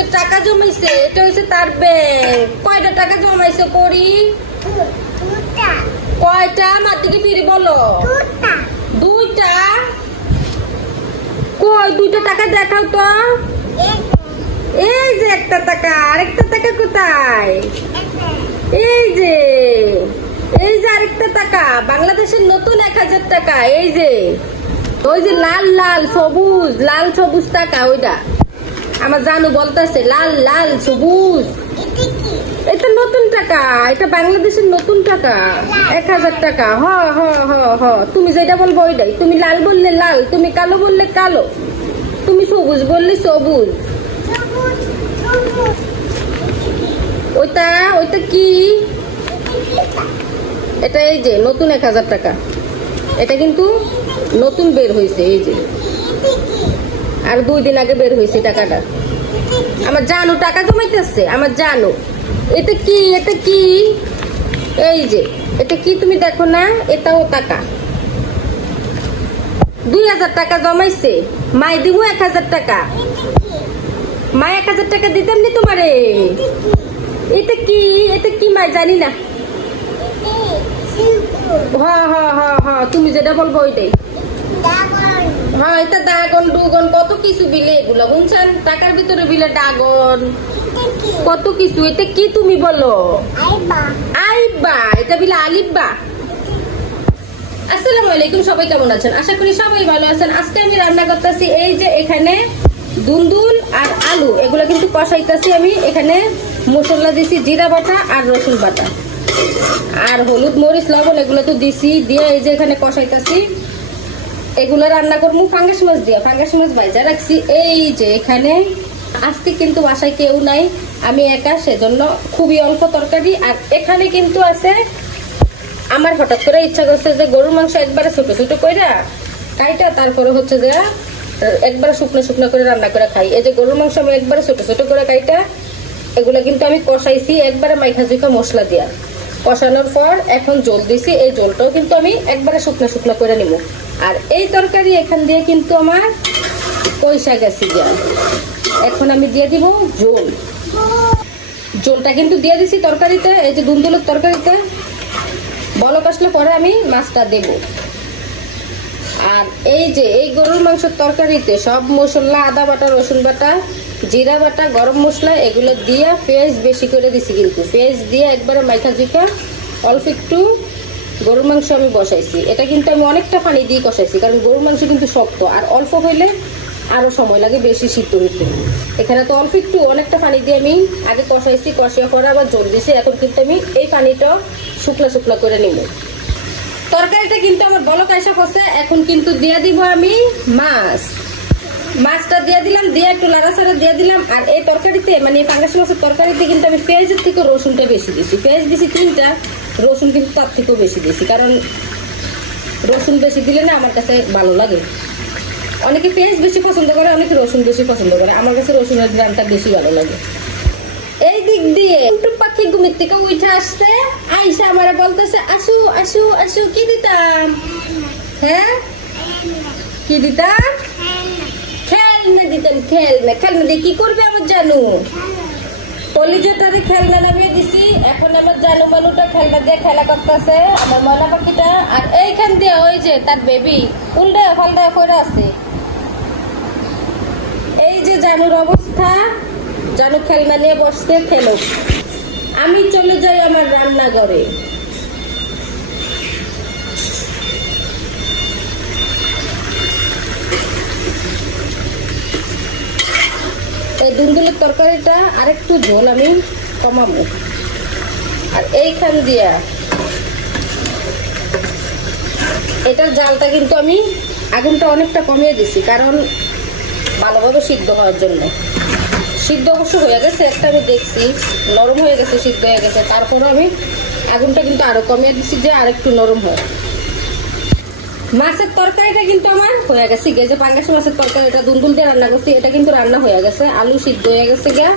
তো টাকা জমাইছে, এটা হচ্ছে তার ব্যাংক। কয়টা টাকা জমাইছে পরি? কয়টা? মাটিকে ফিরি বলো। দুইটা। কই দুইটা টাকা দেখাও তো। এই যে একটা টাকা, আরেকটা টাকা কোথায়? এই যে আরেকটা টাকা, বাংলাদেশের নতুন 1000 টাকা। এই যে ওই যে লাল লাল সবুজ, লাল সবুজ টাকা, ওইটা আমার জানু বলতেছে লাল লাল সবুজ। এটা নতুন টাকা, এটা বাংলাদেশের নতুন টাকা, 1000 টাকা। হ হ হ হ, তুমি যেটা বলবো ওইটাই। তুমি লাল বললে লাল, তুমি কালো বললে কালো, তুমি সবুজ বললে সবুজ। ওইটা কি? এটা এই যে নতুন 1000 টাকা, এটা কিন্তু নতুন বের হয়েছে। এই যে আর 2 দিন আগে বের হয়েছে টাকাটা। আমার জানু টাকা জমাইতেছে, আমার জানু। এটা কি? এটা কি? এই যে এটা কি তুমি দেখো না? এটাও টাকা। 2000 টাকা জমাইছে। মাই দিব 1000 টাকা। মা 1000 টাকা দিতাম নি তোমারে। এটা কি? এটা কি মাই জানি না। হ্যাঁ হ্যাঁ হ্যাঁ হ্যাঁ, তুমি যেটা বলবো ওইটাই। হ্যাঁ, এটা ড্রাগন ডুগন কত কিছু বিলে, এগুলো বুঝছেন? টাকার ভিতরে বিলে ড্রাগন কত কিছু। এটা কি তুমি বলো? আইবা। এটা বিলে আলিবা। আসসালামু আলাইকুম, সবাই কেমন আছেন? আশা করি সবাই ভালো আছেন। আজকে আমি রান্না করতেছি এই যে এখানে দুন্দুল আর আলু, এগুলো কিন্তু কষাইতেছি আমি। এখানে মশলা দিছি, জিরা বাটা আর রসুন বাটা আর হলুদ মরিচ লবণ, এগুলো তো দিছি। দিয়ে এই যে এখানে কষাইতেছি। এগুলো রান্না করবো ফাঙ্গাস মাছ দিয়ে। ফাঙ্গাস মাছ ভাজা রাখছি। এই যে এখানে আজকে কিন্তু বাসায় কেউ নাই, আমি একা, সেজন্য খুবই অল্প তরকারি। আর এখানে কিন্তু আছে, আমার হঠাৎ করে ইচ্ছা করছে যে গরুর মাংস একবারে ছোট ছোট করে কাইটা, তারপরে হচ্ছে যে একবারে শুকনো শুকনো করে রান্না করে খাই। এই যে গরুর মাংস আমি একবারে ছোট ছোট করে কাইটা, এগুলো কিন্তু আমি কষাইছি একবারে মাইখা জুইখা মশলা দিয়া। কষানোর পর এখন জল দিছি। এই জলটাও কিন্তু আমি একবারে শুকনো শুকনো করে নিব। আর এই তরকারি এখান দিয়ে কিন্তু আমার পয়সা গেছে গিয়া। এখন আমি দিয়ে দিব ঝোল। ঝোলটা কিন্তু দিয়ে দিছি তরকারিতে, এই যে দুন্দুলের তরকারিতে। বলক আসলে পরে আমি মাছটা দেব। আর এই যে এই গরুর মাংসের তরকারিতে সব মশলা, আদা বাটা, রসুন বাটা, জিরা বাটা, গরম মশলা, এগুলো দিয়ে পেঁয়াজ বেশি করে দিছি। কিন্তু পেঁয়াজ দিয়ে একবারে মাইখা জুইখা অল্প একটু গরুর মাংস আমি বসাইছি। এটা কিন্তু আমি অনেকটা পানি দিয়ে কষাইছি, কারণ গরুর মাংস কিন্তু শক্ত, আর অল্প হইলে আরো সময় লাগে বেশি সিদ্ধ হইতে। এখানে তো অল্প একটু অনেকটা পানি দিয়ে আমি আগে কষাইছি, কষিয়ে পরে আবার জল দিছি। এখন কিন্তু আমি এই পানিটা শুকনা শুকনা করে নিব। তরকারিটা কিন্তু আমার বলক আইসা পড়ছে। এখন কিন্তু দিয়ে দিব আমি মাছ। মাছটা দিয়ে দিলাম, দিয়ে একটু লাড়াচাড়া দিয়ে দিলাম। আর এই তরকারিতে মানে ফাঙ্গাস মাছের তরকারিতে কিন্তু আমি পেঁয়াজের থেকে রসুনটা বেশি দিছি। পেঁয়াজ দিছি 3টা, রসুন কিন্তু তার থেকেও বেশি দিছি, কারণ রসুন বেশি দিলে না আমার কাছে ভালো লাগে। অনেকে পেঁয়াজ বেশি পছন্দ করে, অনেকে রসুন বেশি পছন্দ করে। আমার কাছে রসুনের গ্রামটা বেশি ভালো লাগে। এই দিক দিয়ে একটু পাখি ঘুমের থেকে উঠে আসছে, আইসা আমারা বলতেছে আসু আসু আসু। কি দিতাম? হ্যাঁ কি দিতাম? খেলনা দিতাম। খেলনা। খেলনা দিয়ে কি করবে আমার জানু? কলিজাটারে খেলনা নামিয়ে দিছি। এখন আমার জানু মানুটা খেলনা দিয়ে খেলা করতেছে, আমার ময়না পাখিটা। আর এইখান দিয়ে ওই যে তার বেবি উল্টা ফাল্টা করে আছে। এই যে জানুর অবস্থা, জানু খেলনা নিয়ে বসতে খেলো। আমি চলে যাই আমার রান্নাঘরে। এই দুন্দুলের তরকারিটা আরেকটু ঝোল আমি কমাবো। আর এইখান দিয়া এটার জালটা কিন্তু আমি আগুনটা অনেকটা কমিয়ে দিছি, কারণ ভালোভাবে সিদ্ধ হওয়ার জন্য। সিদ্ধ অবশ্য হয়ে গেছে, একটা আমি দেখছি নরম হয়ে গেছে, সিদ্ধ হয়ে গেছে। তারপরে আমি আগুনটা কিন্তু আরো কমিয়ে দিছি যে আরেকটু নরম হয়। মাছের তরকারিটা কিন্তু আমার হয়ে গেছে। যে পাঙ্গাস মাছের তরকারিটা দুন্দুল দিয়ে রান্না করছি, এটা কিন্তু রান্না হয়ে গেছে। আলু সিদ্ধ হয়ে গেছে গিয়া।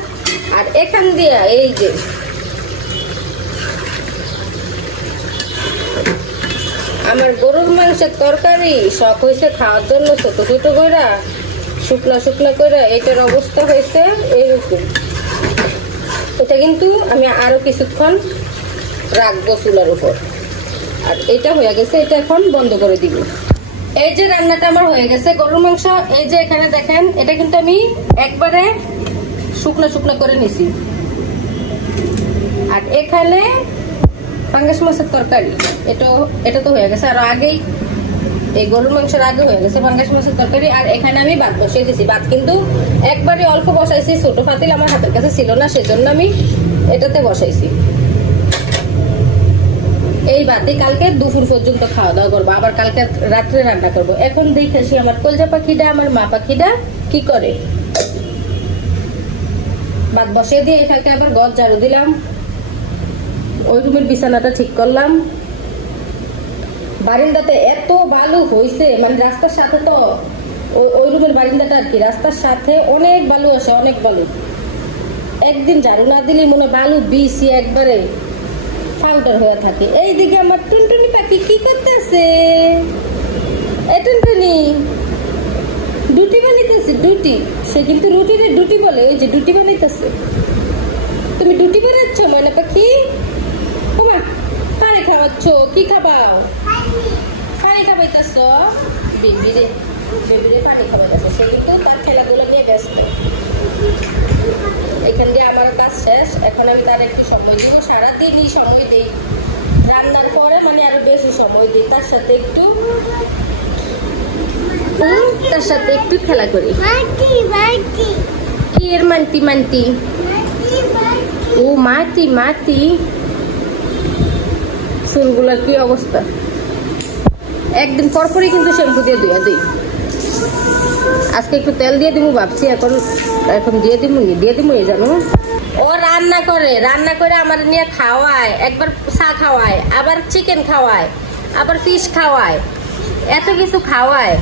আর এখান দিয়া এই যে আমার গরুর মাংসের তরকারি শখ হয়েছে খাওয়ার জন্য ছোট ছোট কইরা শুকনা শুকনা করে এটার অবস্থা হয়েছে এইরকম। এটা কিন্তু আমি আরো কিছুক্ষণ রাখবো চুলার উপর। আর এটা হয়ে গেছে, এটা এখন বন্ধ করে দিব। এই যে রান্নাটা আমার হয়ে গেছে গরুর মাংস। এই যে এখানে দেখেন, এটা কিন্তু আমি একবারে শুকনো শুকনো করে নিছি। আর এখানে পাঙ্গাস মাছের তরকারি, এটা তো হয়ে গেছে। আর আগেই এই গরুর মাংসের আগে হয়ে গেছে পাঙ্গাস মাছের তরকারি। আর এখানে আমি ভাত বসিয়ে দিছি। ভাত কিন্তু একবারে অল্প বসাইছি, ছোট পাতিল আমার হাতের কাছে ছিল না, সেজন্য আমি এটাতে বসাইছি। এই ভাতে কালকে দুপুর পর্যন্ত খাওয়া দাওয়া করবো, আবার কালকে রাত্রে রান্না করবো। এখন দেখেছি আমার কলজা পাখিটা, আমার মা পাখিটা কি করে। ভাত বসিয়ে দিয়ে কালকে আবার ঘর ঝাড়ু দিলাম, ওই রুমের বিছানাটা ঠিক করলাম। বারিন্দাতে এত বালু হয়েছে, মানে রাস্তার সাথে তো ওই রুমের বারিন্দাটা আর কি, রাস্তার সাথে অনেক বালু আসে, অনেক বালু। একদিন ঝাড়ু না দিলে মনে বালু বিছি একবারে পাউডার হয়ে থাকে। এইদিকে আমার টুনটুনি পাখি কি করতেছে? এ টুনটুনি ডুটি বানাইতেছে, ডুটি। সে কিন্তু রুটিরে ডুটি বলে, ওই যে ডুটি বানাইতেছে। তুমি ডুটি বানাচ্ছ ময়না পাখি? ওমা, কারে খাওয়াচ্ছ? কি খাবাও? পানি খাওয়াইতেছ বেবিরে, বেবিরে পানি খাওয়াইতেছে। সে কিন্তু তার খেলাগুলো নিয়ে ব্যস্ত। এখান দিয়ে আমার কাজ শেষ। এখন আমি তার একটু সময় দিব, সারাদিনই সময় দিই। রান্নার পরে মানে আরো বেশি সময় দিই, তার সাথে একটু খেলা করি। কি এর মান্টি মান্টি? ও মাটি মাটি। চুলগুলার কি অবস্থা? একদিন পরপরই কিন্তু শ্যাম্পু দিয়ে ধুয়া দিই। আজকে একটু তেল দিয়ে দিব ভাবছি, এখন দিয়ে দিব এই জানো। ও রান্না করে আমার নিয়ে খাওয়ায়, একবার চা খাওয়ায়, আবার চিকেন খাওয়ায়, আবার ফিশ খাওয়ায়, এত কিছু খাওয়ায়।